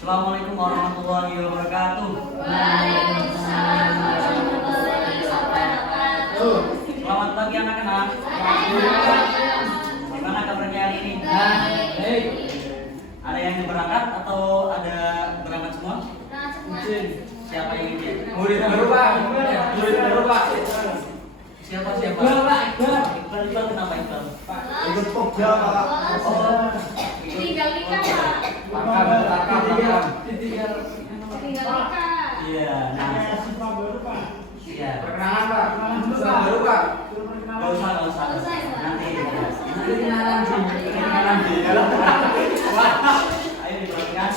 Assalamualaikum warahmatullahi wabarakatuh. Waalaikumsalam warahmatullahi wabarakatuh. Selamat pagi anak-anak. Gimana kabarnya hari ini? Baik. Ada yang berangkat atau ada berangkat semua? Siapa yang ingin? Murid baru Pak. Siapa? Iqbal kenapa Iqbal? Ikut pokja Pak. Tinggal nikah, Pak. Makan. Tinggal nikah. Iya. Nah, iya. Perkenalan Pak. Siswa baru Pak. Gak usah. Nanti. Ayo diperhatikan.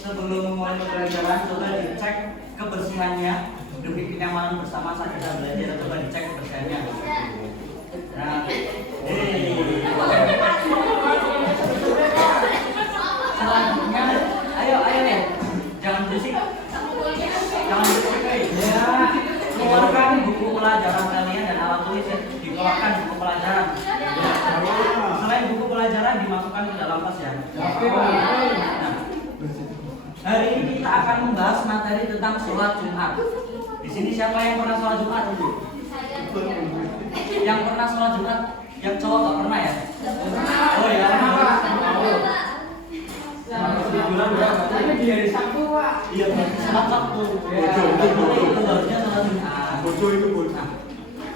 Sebelum memulai pembelajaran, coba dicek kebersihannya demi kenyamanan bersama saat kita belajar. Coba dicek kebersihannya. Nah, selanjutnya, ayo ya, jangan berisik, ya. Keluarkan buku pelajaran kalian dan alat tulis ya. Dikeluarkan buku pelajaran. Selain buku pelajaran dimasukkan ke dalam tas ya. Nah, hari ini kita akan membahas materi tentang sholat Jumat. Di sini siapa yang pernah sholat Jumat? Yang pernah sholat Jumat? Yang cowok nggak pernah ya? Oh ya. Tapi di hari Sabtu Pak. Iya, sholat Sabtu. Itu harusnya sholat Jumat. Bodoh itu bodoh. Nah,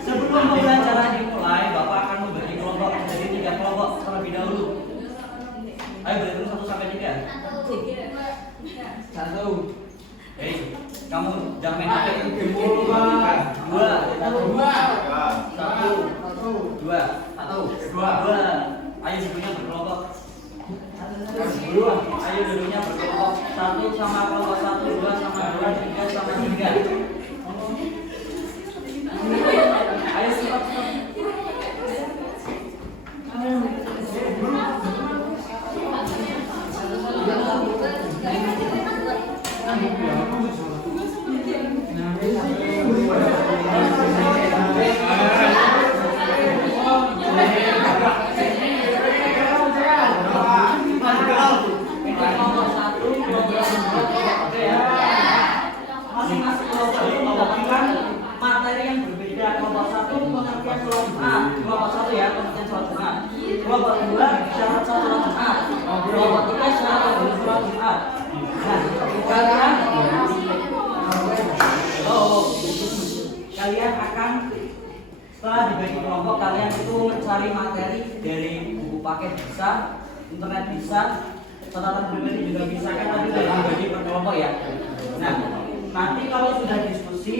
sebelum pembelajaran dimulai, Bapak akan membagi kelompok menjadi 3 kelompok terlebih dahulu. Ayo berhitung 1 sampai 3. 1. Hei, kamu jangan main HP. 2. 2. 2. Ayo dulunya berkelompok. Ayo dulunya berkelompok. 1 sama kelompok 1, 2 sama 2, 3 sama 3. Ayo cepat. Masing-masing kelompok itu membagikan materi yang berbeda. Kelompok 1 pengertian sholat Jumat. Kelompok 1 ya pengertian sholat Jumat. Kelompok 2 syarat sholat Jumat. Kelompok 3 syarat sholat Jumat. Nah, kalian akan setelah dibagi kelompok, kalian itu mencari materi dari buku paket bisa, internet bisa, catatan pribadi juga bisa, kan tadi sudah dibagi per kelompok ya. Nah, nanti kalau sudah diskusi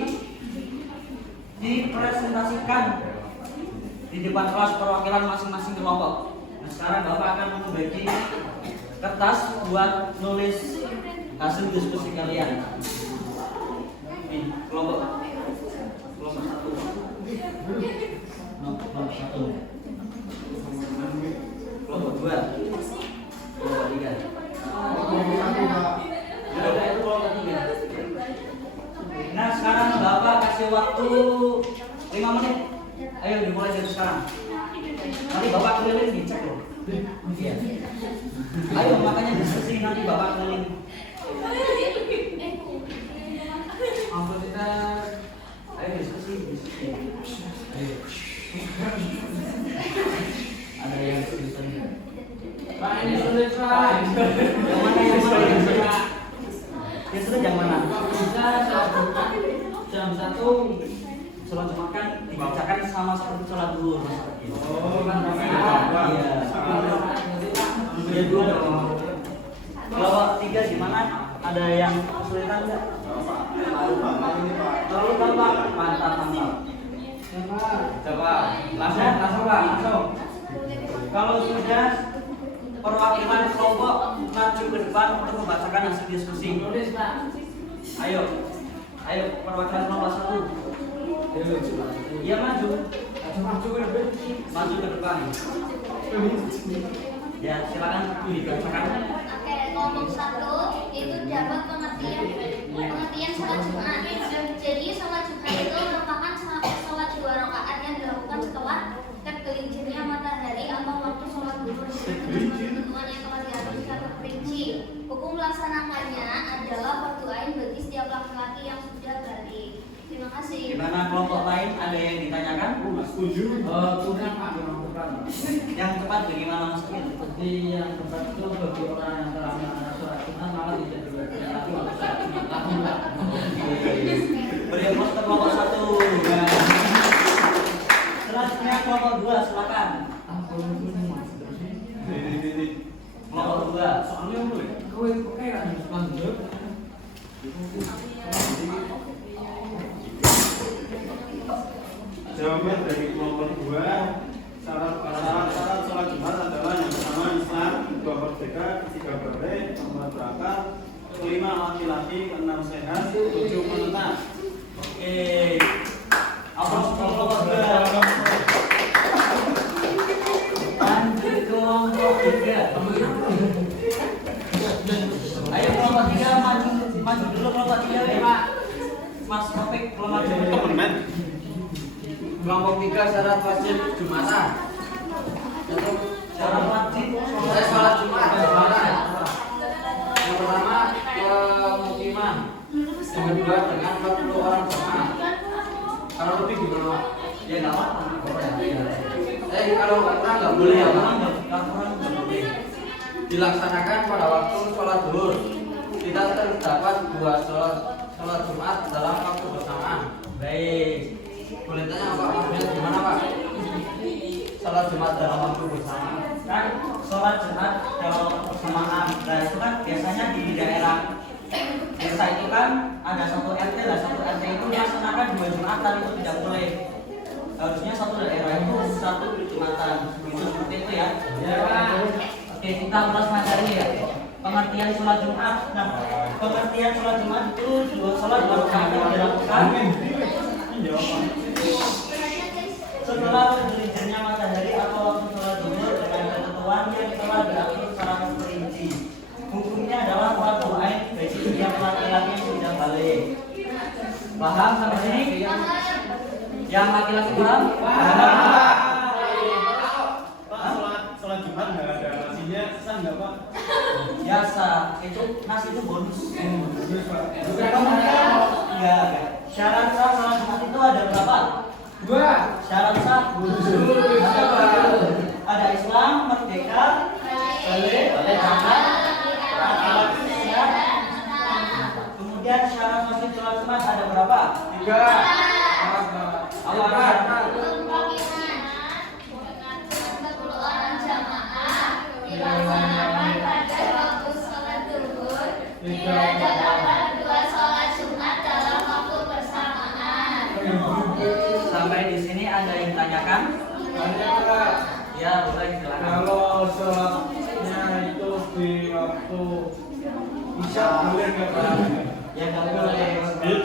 dipresentasikan di depan kelas perwakilan masing-masing kelompok. Nah, sekarang Bapak akan membagi kertas buat nulis hasil diskusi kalian. Nih, kelompok 1. Kelompok 1. Kelompok 2. Kelompok 3. Nah, sekarang Bapak kasih waktu 5 menit. Ayo dimulai dari sekarang. Nanti Bapak keliling dicek loh. Iya. Ayo makanya diskusi nanti Bapak keliling. Ampun kita. Ayo diskusi. Ayo. Ada yang diskusi. Pak ini sulit Pak. Yang mana yang sulit? Yang sulit yang mana? Bisa jam 1. Sholat Jumat kan dibacakan sama seperti sholat zuhur. Oh, kan Iya. Iya dua dong. Kelompok 3 gimana? Ada yang kesulitan nggak? Terlalu gampang. Mantap. Coba langsung Pak. Kalau sudah perwakilan kelompok maju ke depan untuk membacakan hasil diskusi. Nulis Pak. Ayo perwakilan kelompok 1. Iya maju ke depan. Ya silakan dibacakan. Oke, kelompok 1 itu dapat pengertian sholat Jumat. Jadi sholat Jumat itu merupakan sholat 2 rakaat yang dilakukan setelah tergelincirnya matahari atau waktu sholat zuhur. Ketentuan yang telah diatur secara terperinci. Hukum melaksanakannya adalah fardu ain bagi setiap laki-laki yang sudah balik. Terima kasih. Gimana kelompok lain, ada yang ditanyakan? Setuju. Kurang Pak, kurang tepat. Yang tepat bagaimana Mas Kil? Seperti yang tepat itu bagi orang yang telah melaksanakan sholat Jumat malah tidak dilakukan waktu sholat Jumat tahun Pak. Beri aplaus ke kelompok 1. Selanjutnya kelompok 2, silakan. Kelompok 2. Soalnya kowe kayak harus lanjut. Jawaban dari kelompok 2, syarat sholat Jumat adalah yang pertama Islam, kedua merdeka, ketiga boleh, keempat berakal, kelima laki-laki, keenam sehat, tujuh menetap. Oke. Aplaus untuk kelompok 2. Lanjut kelompok 3. Ayo kelompok 3 maju dulu kelompok 3 ya Pak. Mas Topik kelompok 3. Kelompok 3 syarat wajib Jumatan. Syarat wajib Sholat Jumat Jumatan. Yang pertama pemukiman. Yang kedua dengan 40 orang jemaah. Kalau lebih gimana Pak? ya enggak apa-apa. Kalau kurang nggak boleh ya Pak? Kalau kurang nggak boleh. Dilaksanakan pada waktu sholat zuhur. Tidak terdapat dua sholat Jumat dalam waktu bersamaan. Baik. Boleh tanya Pak, maksudnya gimana Pak? Sholat Jumat dalam waktu bersamaan. Kan sholat Jumat dalam waktu bersamaan. Nah itu kan biasanya di daerah desa itu kan ada satu RT lah, satu RT itu melaksanakan 2 Jumatan, itu tidak boleh. Harusnya satu daerah itu satu Jumatan. Itu seperti itu ya. Ya Pak. Oke, kita ulas materi ya. Pengertian sholat Jumat. Nah, pengertian sholat Jumat itu sholat 2 rakaat yang dilakukan setelah tergelincirnya matahari atau waktu sholat zuhur dengan ketentuan yang telah diatur secara terperinci. Hukumnya adalah fardu ain bagi setiap laki-laki yang sudah balik. Paham sampai sini? Yang laki-laki paham? Pak, sholat Jumat nggak ada nasinya, sah nggak Pak? Biasa, itu nasi itu bonus. Bukan saya. Enggak. Syarat sah sholat Jumat itu ada berapa? 2. Syarat sah ada Islam, merdeka, balik, laki-laki sehat. Kemudian syarat wajib sholat Jumat ada berapa? 3. Apa? Sampai di sini ada yang tanyakan? Ya, boleh silakan. Kalau sholatnya itu di waktu Isya boleh nggak Pak? Ya nggak boleh.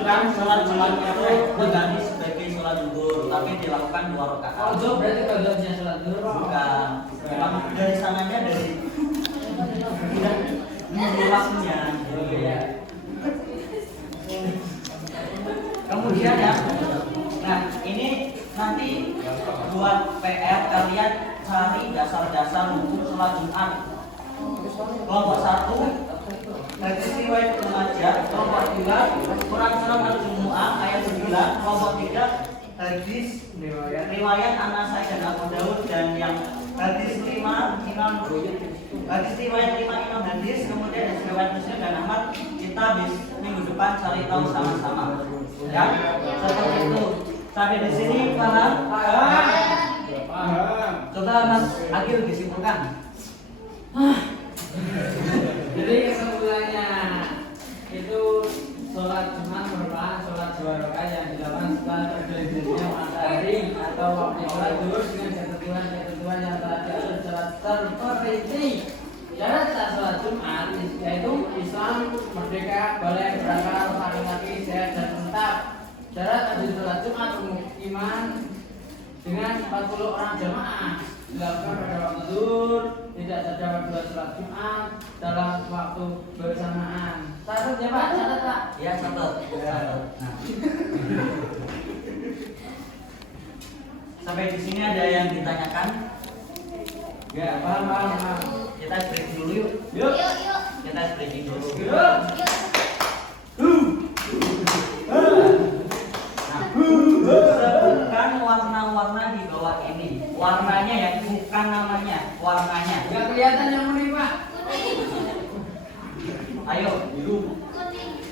Kan sholat Jumat itu mengganti sebagai sholat zuhur, tapi dilakukan 2 rakaat. Kalau berarti bagiannya sholat zuhur. Bukan. Memang dari sananya dari tidak menjelasnya. Kemudian ya, nah ini nanti buat PR kalian cari dasar-dasar hukum sholat Jumat. Kelompok 1 hadis riwayat Ibnu Majah, kelompok 2 Quran surat Al-Jumu'ah ayat 9, kelompok 3 hadis riwayat An-Nasai dan Abu Daud, dan yang hadis 5 hadis riwayat 5 Imam hadis, kemudian hadis riwayat Muslim dan Ahmad. Kita minggu depan cari tahu sama-sama. Ya, seperti itu. Sampai di sini paham? Paham. Coba Mas Akil disimpulkan. Jadi kesimpulannya itu sholat Jumat merupakan sholat 2 rakaat yang dilakukan setelah tergelincirnya matahari atau waktu sholat zuhur dengan ketentuan yang telah diatur secara terperinci. Syarat sah sholat Jumat yaitu Islam, merdeka, boleh berakal, laki-laki, sehat dan menetap. Syarat wajib sholat Jumat pemukiman dengan 40 orang jamaah dilakukan pada waktu zuhur, tidak terdapat 2 sholat Jumat dalam waktu bersamaan. Catat ya Pak, catat Pak. Ya, catat. Nah. Sampai di sini ada yang ditanyakan? Ya, paham. Kita break dulu yuk. Yuk. Kita break dulu. Warnanya ya, bukan namanya, warnanya. Nggak kelihatan yang ini Pak. Ayo, biru. Kuning.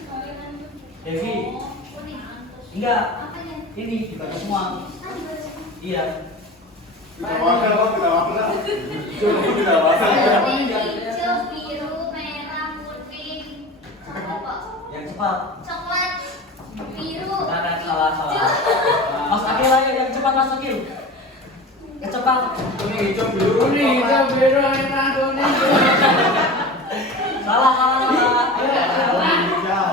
Devi. Kuning. Enggak, Apanya? ini dibaca semua. Iya. Tidak wakil, Pak, tidak wakil. Tidak wakil. Kuning, hijau, biru, merah, putih. Apa, Pak? Yang cepat. Coklat, biru. Salah. Mas Akil ayo yang cepat Mas Akil. Yang cepat. Kuning, hijau, biru. Kuning, hijau, biru, merah, kuning. Salah. Kuning, hijau.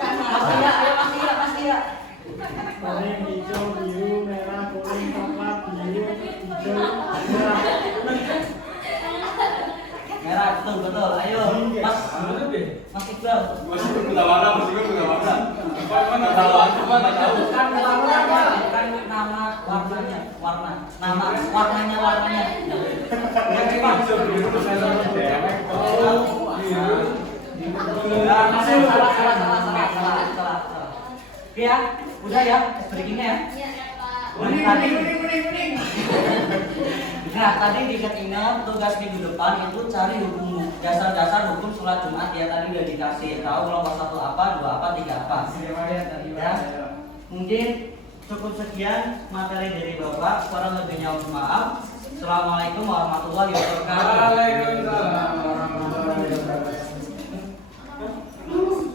Mas Tia. Kuning, hijau, biru, merah, kuning, coklat, biru, hijau, merah. Merah betul. Ayo, Mas Iqbal. Bukan nama warnanya. Yang cepat. Salah. Oke ya, udah ya, breakingnya ya. Iya, Pak. Kuning. Nah, tadi diingat tugas minggu depan itu cari hukum dasar hukum sholat Jumat ya, tadi udah dikasih tahu kelompok 1 apa, 2 apa, 3 apa. Ya. Mungkin cukup sekian materi dari Bapak. Kurang lebihnya mohon maaf. Assalamualaikum warahmatullahi wabarakatuh. Waalaikumsalam.